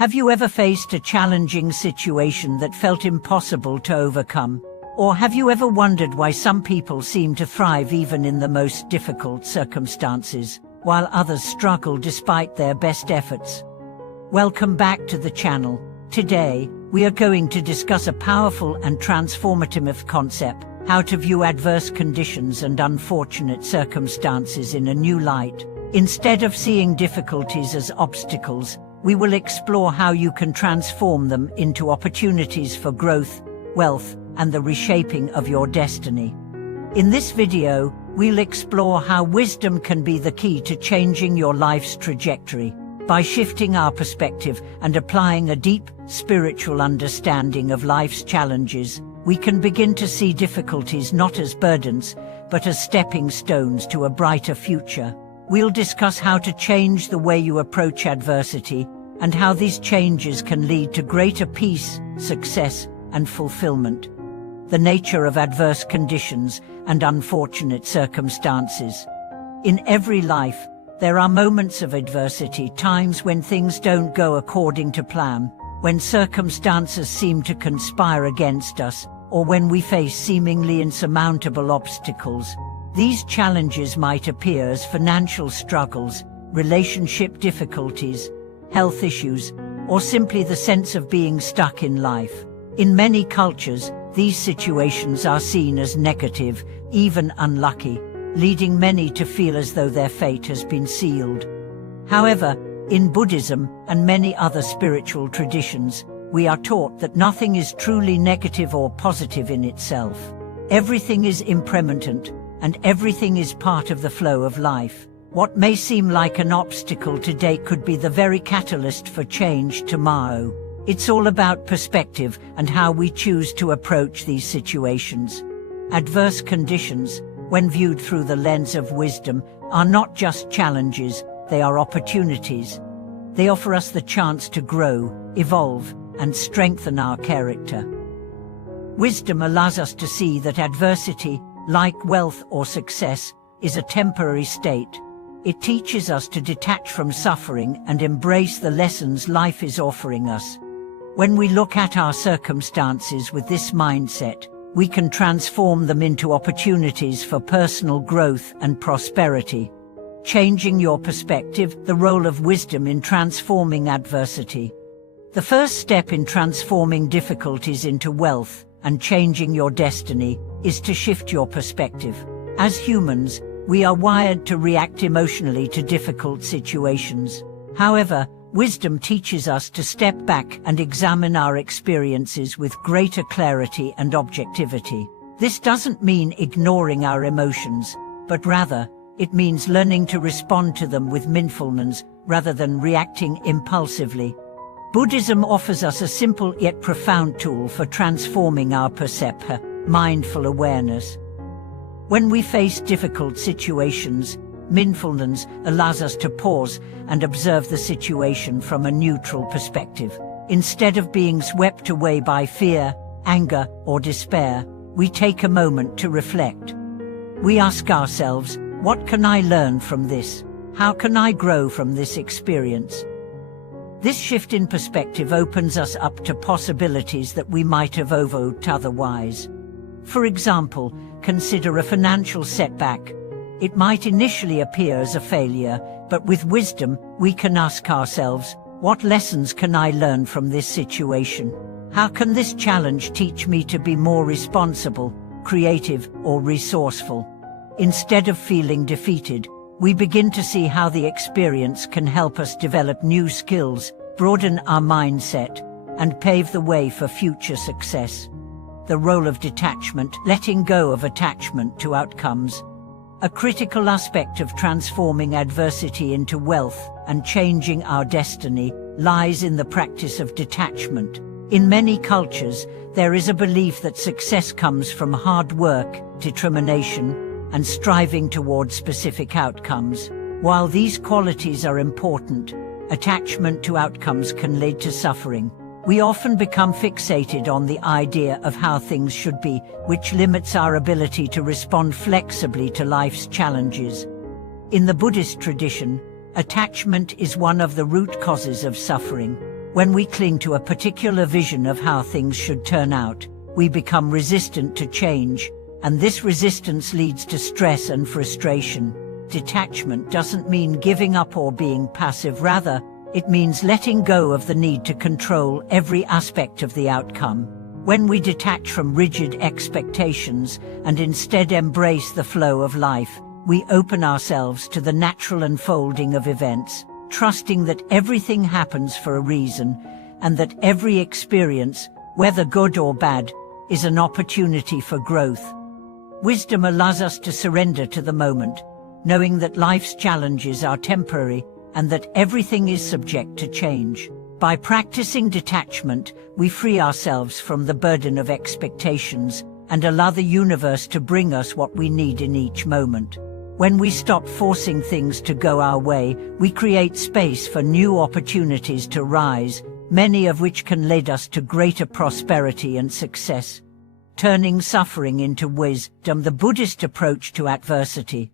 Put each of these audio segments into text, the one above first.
Have you ever faced a challenging situation that felt impossible to overcome? Or have you ever wondered why some people seem to thrive even in the most difficult circumstances, while others struggle despite their best efforts? Welcome back to the channel. Today, we are going to discuss a powerful and transformative concept: how to view adverse conditions and unfortunate circumstances in a new light. Instead of seeing difficulties as obstacles, we will explore how you can transform them into opportunities for growth, wealth, and the reshaping of your destiny. In this video, we'll explore how wisdom can be the key to changing your life's trajectory. By shifting our perspective and applying a deep, spiritual understanding of life's challenges, we can begin to see difficulties not as burdens, but as stepping stones to a brighter future. We'll discuss how to change the way you approach adversity, and how these changes can lead to greater peace, success, and fulfillment. The nature of adverse conditions and unfortunate circumstances. In every life, there are moments of adversity, times when things don't go according to plan, when circumstances seem to conspire against us, or when we face seemingly insurmountable obstacles. These challenges might appear as financial struggles, relationship difficulties, health issues, or simply the sense of being stuck in life. In many cultures, these situations are seen as negative, even unlucky, leading many to feel as though their fate has been sealed. However, in Buddhism and many other spiritual traditions, we are taught that nothing is truly negative or positive in itself. Everything is impermanent, and everything is part of the flow of life. What may seem like an obstacle today could be the very catalyst for change tomorrow. It's all about perspective and how we choose to approach these situations. Adverse conditions, when viewed through the lens of wisdom, are not just challenges, they are opportunities. They offer us the chance to grow, evolve, and strengthen our character. Wisdom allows us to see that adversity, like wealth or success, is a temporary state. It teaches us to detach from suffering and embrace the lessons life is offering us. When we look at our circumstances with this mindset, we can transform them into opportunities for personal growth and prosperity. Changing your perspective, the role of wisdom in transforming adversity. The first step in transforming difficulties into wealth and changing your destiny is to shift your perspective. As humans, we are wired to react emotionally to difficult situations. However, wisdom teaches us to step back and examine our experiences with greater clarity and objectivity. This doesn't mean ignoring our emotions, but rather, it means learning to respond to them with mindfulness rather than reacting impulsively. Buddhism offers us a simple yet profound tool for transforming our perception: mindful awareness. When we face difficult situations, mindfulness allows us to pause and observe the situation from a neutral perspective. Instead of being swept away by fear, anger, or despair, we take a moment to reflect. We ask ourselves, what can I learn from this? How can I grow from this experience? This shift in perspective opens us up to possibilities that we might have overlooked otherwise. For example, consider a financial setback. It might initially appear as a failure, but with wisdom, we can ask ourselves, what lessons can I learn from this situation? How can this challenge teach me to be more responsible, creative, or resourceful? Instead of feeling defeated, we begin to see how the experience can help us develop new skills, broaden our mindset, and pave the way for future success. The role of detachment, letting go of attachment to outcomes. A critical aspect of transforming adversity into wealth and changing our destiny lies in the practice of detachment. In many cultures, there is a belief that success comes from hard work, determination, and striving toward specific outcomes. While these qualities are important, attachment to outcomes can lead to suffering. We often become fixated on the idea of how things should be, which limits our ability to respond flexibly to life's challenges. In the Buddhist tradition, attachment is one of the root causes of suffering. When we cling to a particular vision of how things should turn out, we become resistant to change, and this resistance leads to stress and frustration. Detachment doesn't mean giving up or being passive. Rather, it means letting go of the need to control every aspect of the outcome. When we detach from rigid expectations and instead embrace the flow of life, we open ourselves to the natural unfolding of events, trusting that everything happens for a reason and that every experience, whether good or bad, is an opportunity for growth. Wisdom allows us to surrender to the moment, knowing that life's challenges are temporary and that everything is subject to change. By practicing detachment, we free ourselves from the burden of expectations and allow the universe to bring us what we need in each moment. When we stop forcing things to go our way, we create space for new opportunities to rise, many of which can lead us to greater prosperity and success. Turning suffering into wisdom, the Buddhist approach to adversity.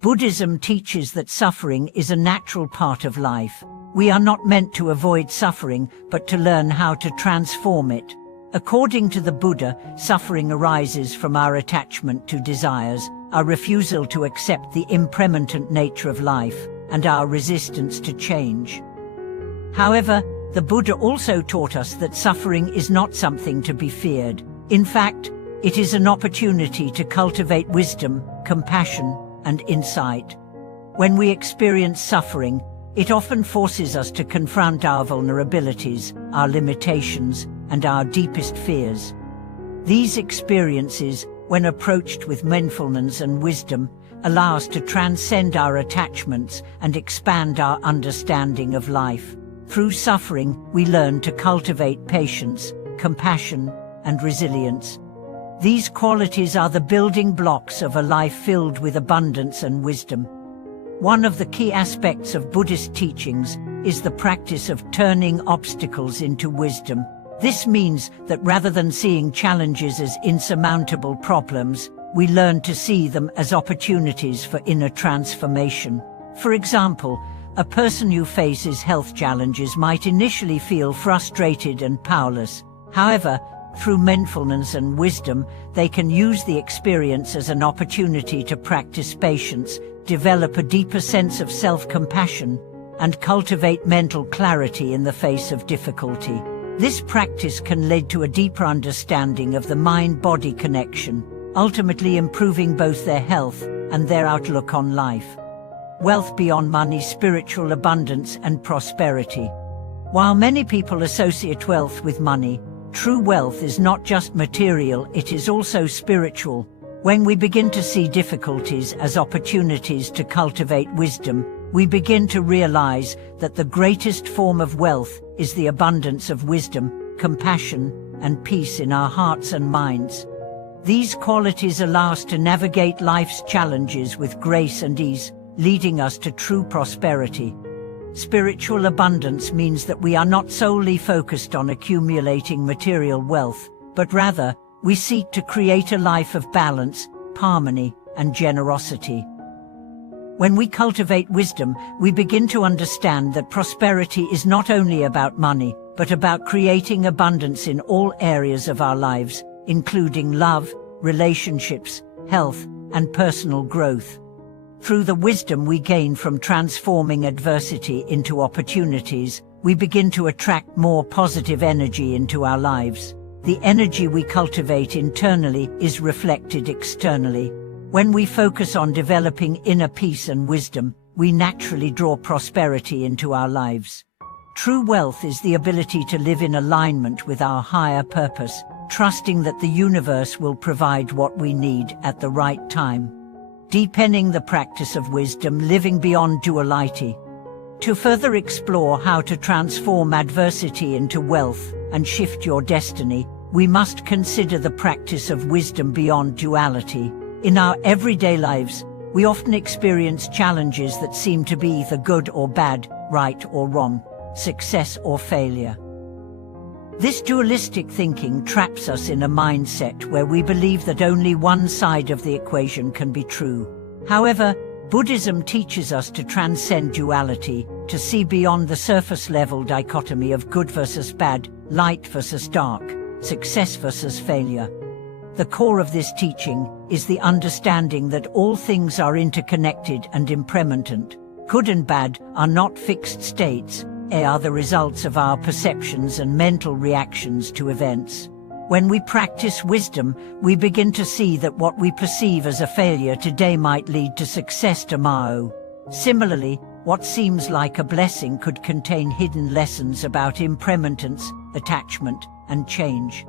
Buddhism teaches that suffering is a natural part of life. We are not meant to avoid suffering, but to learn how to transform it. According to the Buddha, suffering arises from our attachment to desires, our refusal to accept the impermanent nature of life, and our resistance to change. However, the Buddha also taught us that suffering is not something to be feared. In fact, it is an opportunity to cultivate wisdom, compassion, and insight. When we experience suffering, it often forces us to confront our vulnerabilities, our limitations, and our deepest fears. These experiences, when approached with mindfulness and wisdom, allow us to transcend our attachments and expand our understanding of life. Through suffering, we learn to cultivate patience, compassion, and resilience. These qualities are the building blocks of a life filled with abundance and wisdom. One of the key aspects of Buddhist teachings is the practice of turning obstacles into wisdom. This means that rather than seeing challenges as insurmountable problems, we learn to see them as opportunities for inner transformation. For example, a person who faces health challenges might initially feel frustrated and powerless. However, through mindfulness and wisdom, they can use the experience as an opportunity to practice patience, develop a deeper sense of self-compassion, and cultivate mental clarity in the face of difficulty. This practice can lead to a deeper understanding of the mind-body connection, ultimately improving both their health and their outlook on life. Wealth beyond money, spiritual abundance and prosperity. While many people associate wealth with money, true wealth is not just material, it is also spiritual. When we begin to see difficulties as opportunities to cultivate wisdom, we begin to realize that the greatest form of wealth is the abundance of wisdom, compassion, and peace in our hearts and minds. These qualities allow us to navigate life's challenges with grace and ease, leading us to true prosperity. Spiritual abundance means that we are not solely focused on accumulating material wealth, but rather, we seek to create a life of balance, harmony, and generosity. When we cultivate wisdom, we begin to understand that prosperity is not only about money, but about creating abundance in all areas of our lives, including love, relationships, health, and personal growth. Through the wisdom we gain from transforming adversity into opportunities, we begin to attract more positive energy into our lives. The energy we cultivate internally is reflected externally. When we focus on developing inner peace and wisdom, we naturally draw prosperity into our lives. True wealth is the ability to live in alignment with our higher purpose, trusting that the universe will provide what we need at the right time. Deepening the practice of wisdom, living beyond duality. To further explore how to transform adversity into wealth and shift your destiny, we must consider the practice of wisdom beyond duality. In our everyday lives, we often experience challenges that seem to be either good or bad, right or wrong, success or failure. This dualistic thinking traps us in a mindset where we believe that only one side of the equation can be true. However, Buddhism teaches us to transcend duality, to see beyond the surface-level dichotomy of good versus bad, light versus dark, success versus failure. The core of this teaching is the understanding that all things are interconnected and impermanent. Good and bad are not fixed states, they are the results of our perceptions and mental reactions to events. When we practice wisdom, we begin to see that what we perceive as a failure today might lead to success tomorrow. Similarly, what seems like a blessing could contain hidden lessons about impermanence, attachment, and change.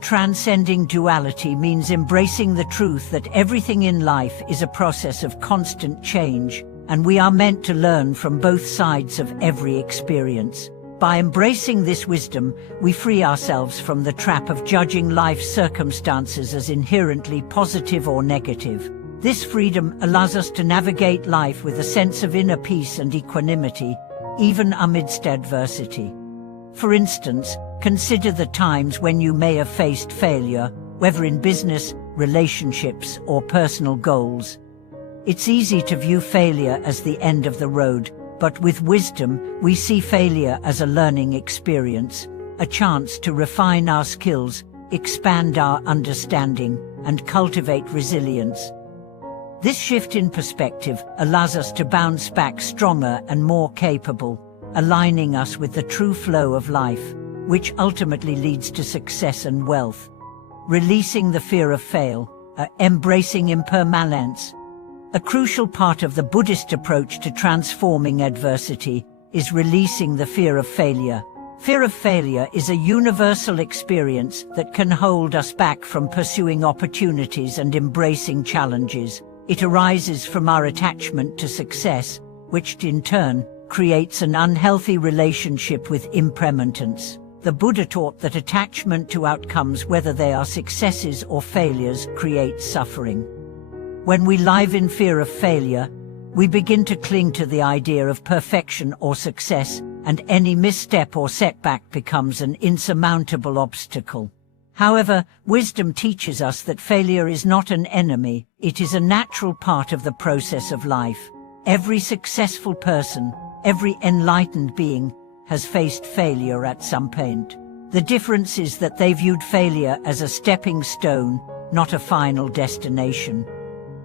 Transcending duality means embracing the truth that everything in life is a process of constant change, and we are meant to learn from both sides of every experience. By embracing this wisdom, we free ourselves from the trap of judging life's circumstances as inherently positive or negative. This freedom allows us to navigate life with a sense of inner peace and equanimity, even amidst adversity. For instance, consider the times when you may have faced failure, whether in business, relationships, or personal goals. It's easy to view failure as the end of the road, but with wisdom, we see failure as a learning experience, a chance to refine our skills, expand our understanding, and cultivate resilience. This shift in perspective allows us to bounce back stronger and more capable, aligning us with the true flow of life, which ultimately leads to success and wealth. Releasing the fear of fail, embracing impermanence. A crucial part of the Buddhist approach to transforming adversity is releasing the fear of failure. Fear of failure is a universal experience that can hold us back from pursuing opportunities and embracing challenges. It arises from our attachment to success, which in turn creates an unhealthy relationship with impermanence. The Buddha taught that attachment to outcomes, whether they are successes or failures, creates suffering. When we live in fear of failure, we begin to cling to the idea of perfection or success, and any misstep or setback becomes an insurmountable obstacle. However, wisdom teaches us that failure is not an enemy, it is a natural part of the process of life. Every successful person, every enlightened being, has faced failure at some point. The difference is that they viewed failure as a stepping stone, not a final destination.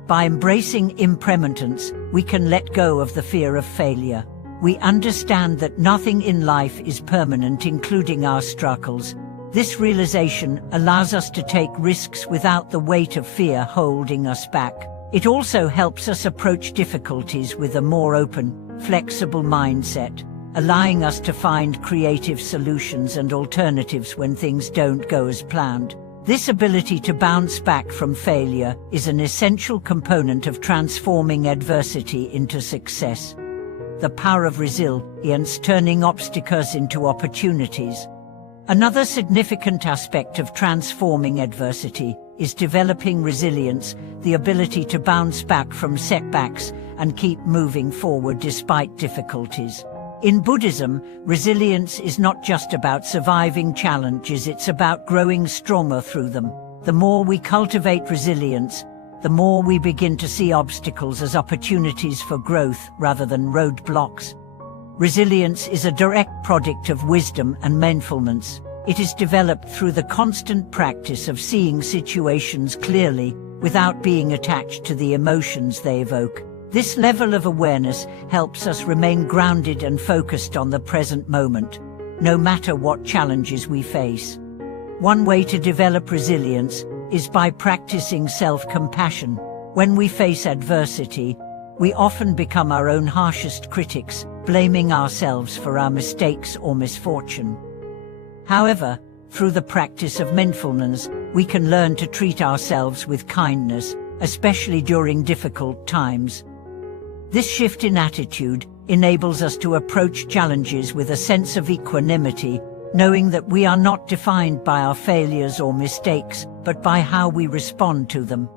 By embracing impermanence, we can let go of the fear of failure. We understand that nothing in life is permanent, including our struggles. This realization allows us to take risks without the weight of fear holding us back. It also helps us approach difficulties with a more open, flexible mindset, allowing us to find creative solutions and alternatives when things don't go as planned. This ability to bounce back from failure is an essential component of transforming adversity into success. The power of resilience, turning obstacles into opportunities. Another significant aspect of transforming adversity is developing resilience, the ability to bounce back from setbacks and keep moving forward despite difficulties. In Buddhism, resilience is not just about surviving challenges, it's about growing stronger through them. The more we cultivate resilience, the more we begin to see obstacles as opportunities for growth rather than roadblocks. Resilience is a direct product of wisdom and mindfulness. It is developed through the constant practice of seeing situations clearly, without being attached to the emotions they evoke. This level of awareness helps us remain grounded and focused on the present moment, no matter what challenges we face. One way to develop resilience is by practicing self-compassion. When we face adversity, we often become our own harshest critics, blaming ourselves for our mistakes or misfortune. However, through the practice of mindfulness, we can learn to treat ourselves with kindness, especially during difficult times. This shift in attitude enables us to approach challenges with a sense of equanimity, knowing that we are not defined by our failures or mistakes, but by how we respond to them.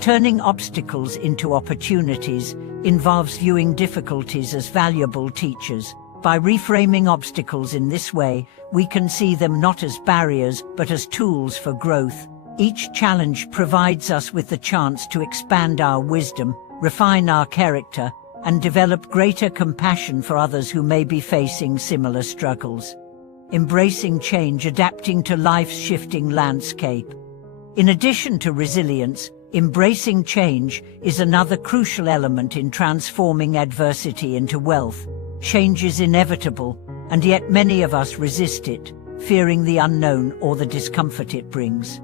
Turning obstacles into opportunities involves viewing difficulties as valuable teachers. By reframing obstacles in this way, we can see them not as barriers, but as tools for growth. Each challenge provides us with the chance to expand our wisdom, refine our character, and develop greater compassion for others who may be facing similar struggles. Embracing change, adapting to life's shifting landscape. In addition to resilience, embracing change is another crucial element in transforming adversity into wealth. Change is inevitable, and yet many of us resist it, fearing the unknown or the discomfort it brings.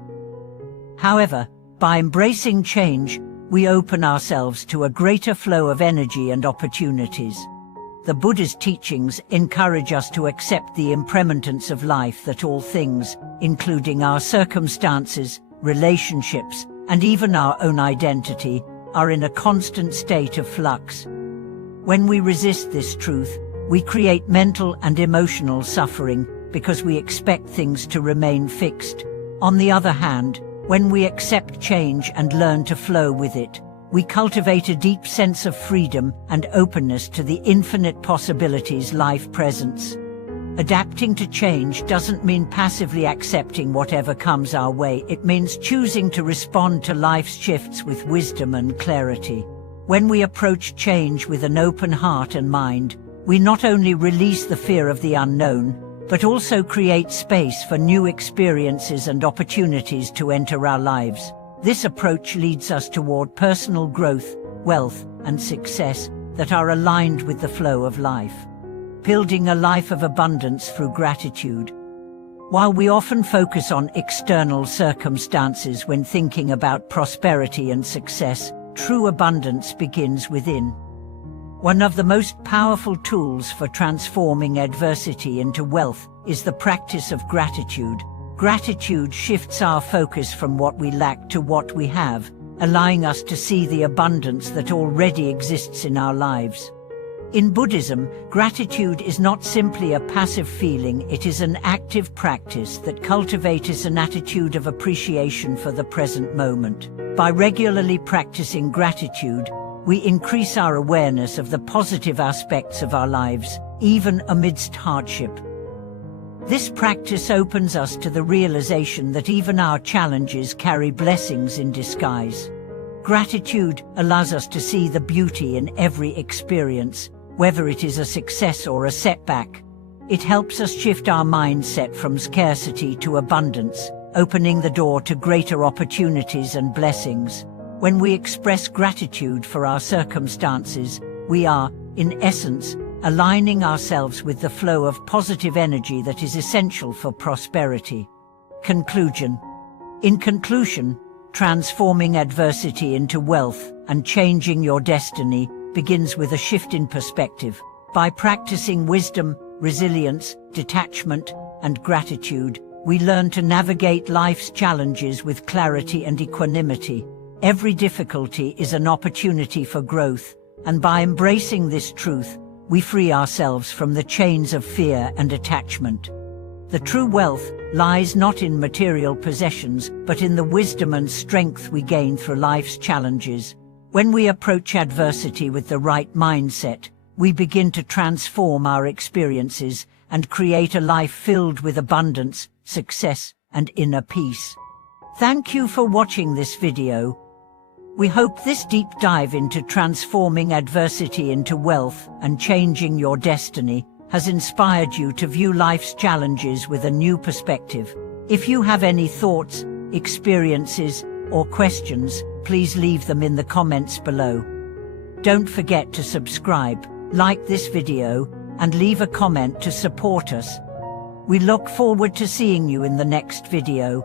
However, by embracing change, we open ourselves to a greater flow of energy and opportunities. The Buddha's teachings encourage us to accept the impermanence of life, that all things, including our circumstances, relationships, and even our own identity, are in a constant state of flux. When we resist this truth, we create mental and emotional suffering because we expect things to remain fixed. On the other hand, when we accept change and learn to flow with it, we cultivate a deep sense of freedom and openness to the infinite possibilities life presents. Adapting to change doesn't mean passively accepting whatever comes our way. It means choosing to respond to life's shifts with wisdom and clarity. When we approach change with an open heart and mind, we not only release the fear of the unknown, but also create space for new experiences and opportunities to enter our lives. This approach leads us toward personal growth, wealth, and success that are aligned with the flow of life. Building a life of abundance through gratitude. While we often focus on external circumstances when thinking about prosperity and success, true abundance begins within. One of the most powerful tools for transforming adversity into wealth is the practice of gratitude. Gratitude shifts our focus from what we lack to what we have, allowing us to see the abundance that already exists in our lives. In Buddhism, gratitude is not simply a passive feeling, it is an active practice that cultivates an attitude of appreciation for the present moment. By regularly practicing gratitude, we increase our awareness of the positive aspects of our lives, even amidst hardship. This practice opens us to the realization that even our challenges carry blessings in disguise. Gratitude allows us to see the beauty in every experience, whether it is a success or a setback. It helps us shift our mindset from scarcity to abundance, opening the door to greater opportunities and blessings. When we express gratitude for our circumstances, we are, in essence, aligning ourselves with the flow of positive energy that is essential for prosperity. Conclusion. In conclusion, transforming adversity into wealth and changing your destiny begins with a shift in perspective. By practicing wisdom, resilience, detachment, and gratitude, we learn to navigate life's challenges with clarity and equanimity. Every difficulty is an opportunity for growth, and by embracing this truth, we free ourselves from the chains of fear and attachment. The true wealth lies not in material possessions, but in the wisdom and strength we gain through life's challenges. When we approach adversity with the right mindset, we begin to transform our experiences and create a life filled with abundance, success, and inner peace. Thank you for watching this video. We hope this deep dive into transforming adversity into wealth and changing your destiny has inspired you to view life's challenges with a new perspective. If you have any thoughts, experiences, or questions, please leave them in the comments below. Don't forget to subscribe, like this video, and leave a comment to support us. We look forward to seeing you in the next video.